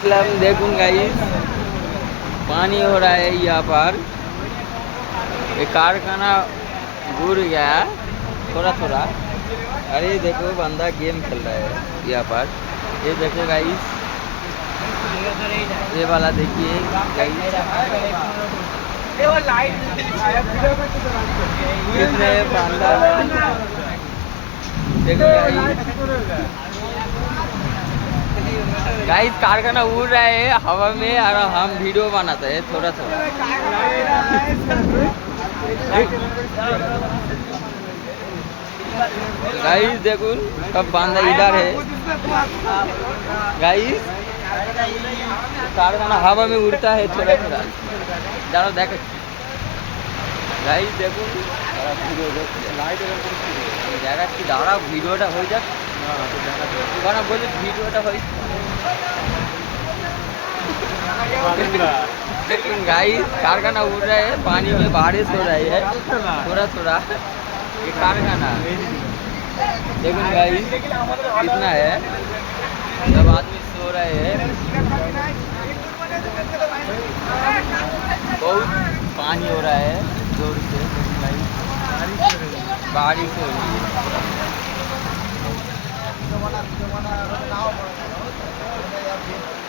देखूं गाइस, पानी हो रहा है यहाँ पर। ये कारखाना घूर गया थोड़ा थोड़ा। अरे देखो बंदा गेम खेल रहा है यहाँ पर। ये देखो गाइस, ये वाला देखिए गाइस, कितने बंदा देखो गाइस, कारखाना उड़ रहा है हवा में और हम वीडियो बनाते हैं थोड़ा थोड़ा। गाइस देखो सब बंदा इधर है गाइस। कारखाना हवा में उड़ता है थोड़ा थोड़ा। जानो देख गाइस, देखो জায়গা কি দাঁড়া ভিডিওটা হয়ে যাক। কারণ বলি ভিডিওটা হয় गाइस, कारखाना उड़ रहा है, पानी में बारिश हो रही है थोड़ा थोड़ा। ये कारखाना देखो गाइस कितना है, सब आदमी सो रहे हैं। बहुत पानी हो रहा है जोर से बारिश हो रही है।